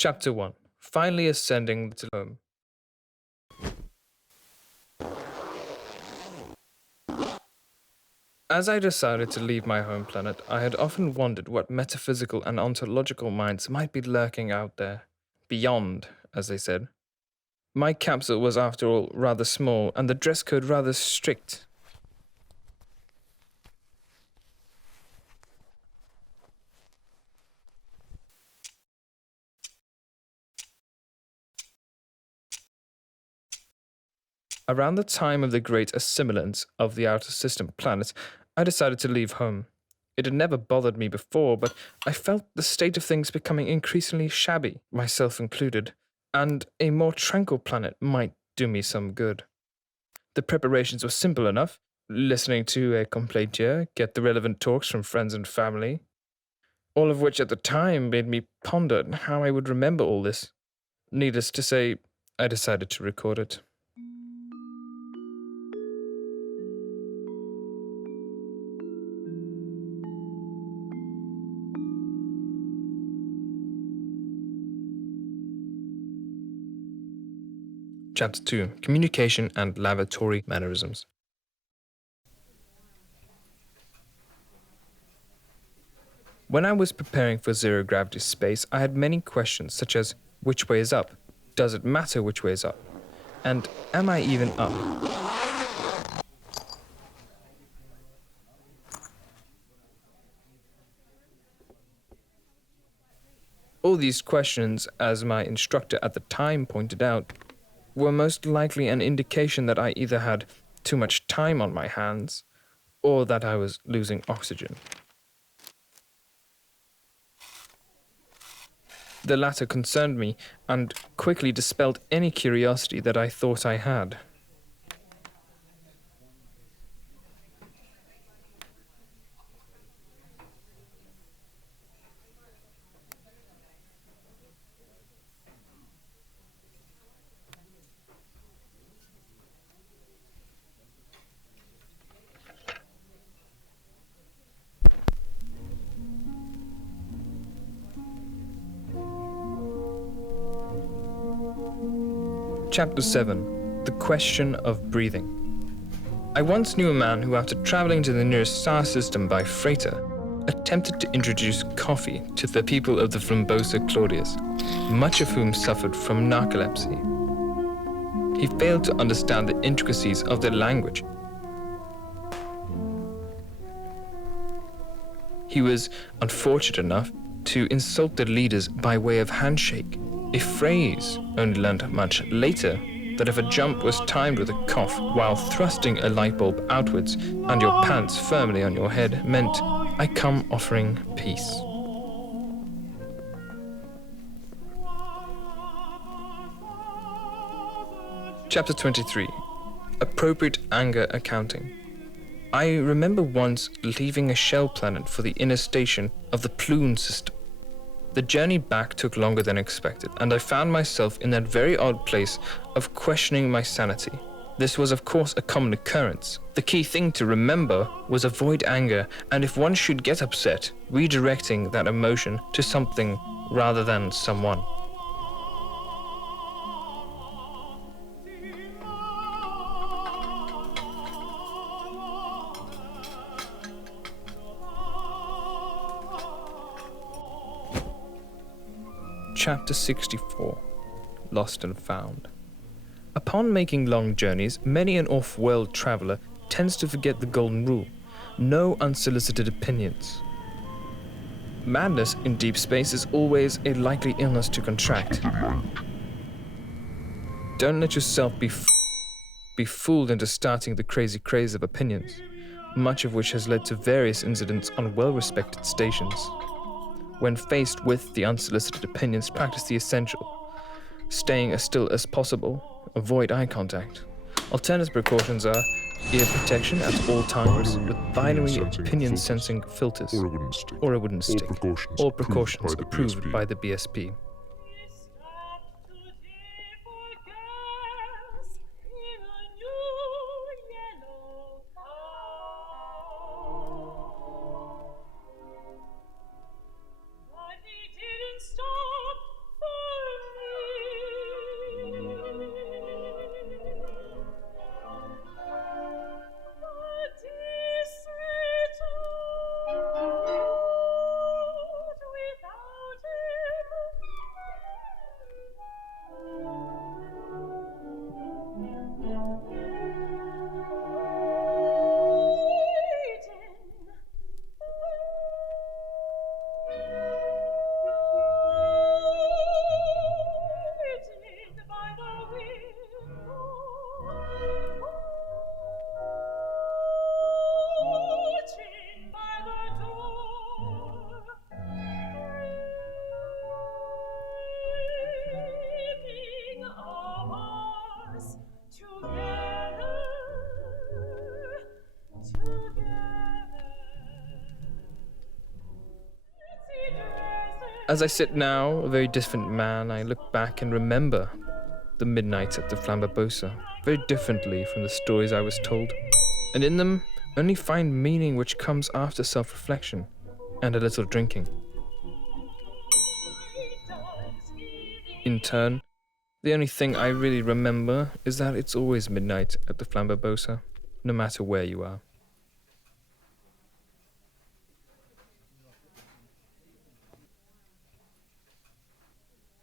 Chapter 1. Finally ascending to home. As I decided to leave my home planet, I had often wondered what metaphysical and ontological minds might be lurking out there. Beyond, as they said. My capsule was, after all, rather small, and the dress code rather strict. Around the time of the great assimilance of the outer system planets, I decided to leave home. It had never bothered me before, but I felt the state of things becoming increasingly shabby, myself included, and a more tranquil planet might do me some good. The preparations were simple enough, listening to a complétier, get the relevant talks from friends and family, all of which at the time made me ponder how I would remember all this. Needless to say, I decided to record it. Chapter 2. Communication and Lavatory Mannerisms. When I was preparing for zero-gravity space, I had many questions such as, which way is up? Does it matter which way is up? And am I even up? All these questions, as my instructor at the time pointed out, were most likely an indication that I either had too much time on my hands or that I was losing oxygen. The latter concerned me and quickly dispelled any curiosity that I thought I had. Chapter 7. The Question of Breathing. I once knew a man who, after traveling to the nearest star system by freighter, attempted to introduce coffee to the people of the Flambabosa Claudius, much of whom suffered from narcolepsy. He failed to understand the intricacies of their language. He was unfortunate enough to insult their leaders by way of handshake, a phrase only learned much later that if a jump was timed with a cough while thrusting a light bulb outwards and your pants firmly on your head meant, I come offering peace. Chapter 23. Appropriate Anger Accounting. I remember once leaving a shell planet for the inner station of the Plume system. The journey back took longer than expected, and I found myself in that very odd place of questioning my sanity. This was, of course, a common occurrence. The key thing to remember was avoid anger, and if one should get upset, redirecting that emotion to something rather than someone. Chapter 64. Lost and Found. Upon making long journeys, many an off-world traveler tends to forget the golden rule. No unsolicited opinions. Madness in deep space is always a likely illness to contract. Don't let yourself be fooled into starting the crazy craze of opinions, much of which has led to various incidents on well-respected stations. When faced with the unsolicited opinions, practice the essential. Staying as still as possible, avoid eye contact. Alternative precautions are ear protection at all times with binary opinion sensing filters or a wooden stick. All precautions approved by the BSP. As I sit now, a very different man, I look back and remember the midnights at the Flambabosa very differently from the stories I was told, and in them only find meaning which comes after self-reflection and a little drinking. In turn, the only thing I really remember is that it's always midnight at the Flambabosa, no matter where you are.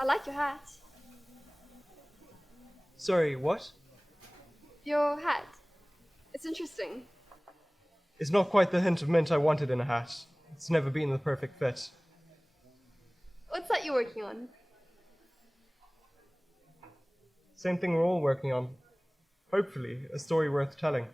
I like your hat. Sorry, what? Your hat. It's interesting. It's not quite the hint of mint I wanted in a hat. It's never been the perfect fit. What's that you're working on? Same thing we're all working on. Hopefully, a story worth telling.